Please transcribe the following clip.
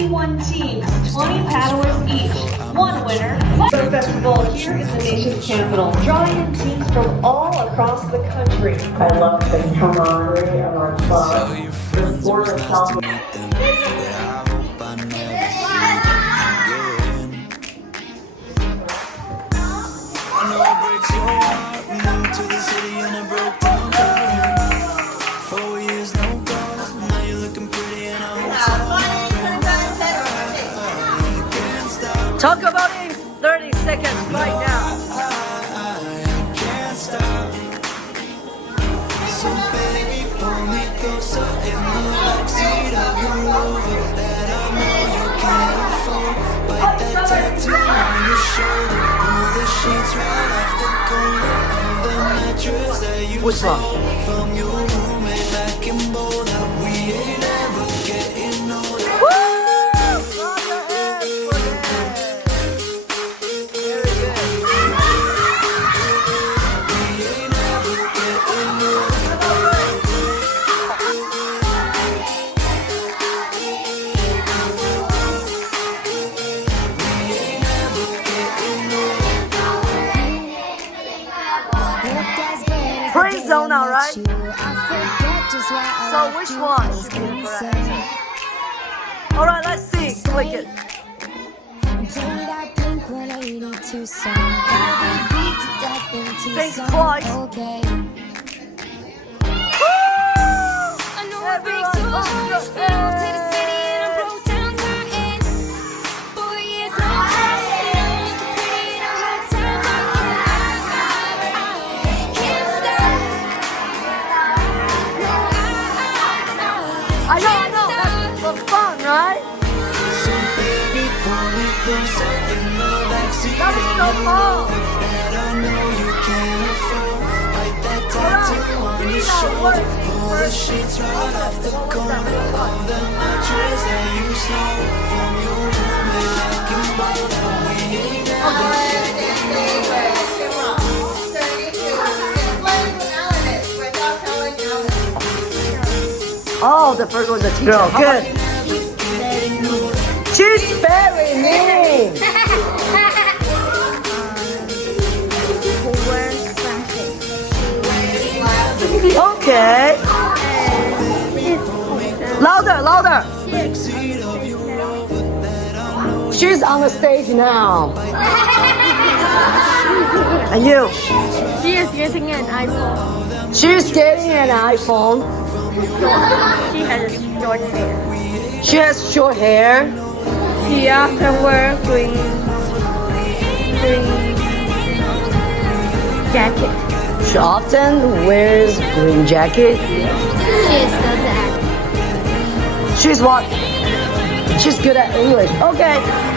61 teams, 20 paddlers each. One winner. The festival here in the nation's capital, drawing in teams from all across the country. I love the camaraderie of our club. The sport itself. Talk about it in 30 seconds right now. So baby, pull me closer in the backseat of your Rover that I know you can't afford. Bite that tattoo on your shoulder, pull the sheets right off the corner of the mattress that you stole from your roommate back in Boulder. We ain't ever getting older. Free zone, alright? So which one? Alright, let's see. Click it. Think twice. I know. That's for fun, right? So baby, pull me closer in the backseat That is of so your fun. Rover that I know you can't afford. Bite that tattoo on your shoulder, pull the sheets right off the corner of the mattress that you stole from your roommate back in Boulder. We ain't never Oh, the first one's a teacher. Girl, good. She's very mean. Okay. Louder. She's on the stage now. And you? She is getting an iPhone. She's getting an iPhone. She has short hair. She has short hair. She often wears green jacket. She often wears green jacket. She is good at. She's what? She's good at English. Okay.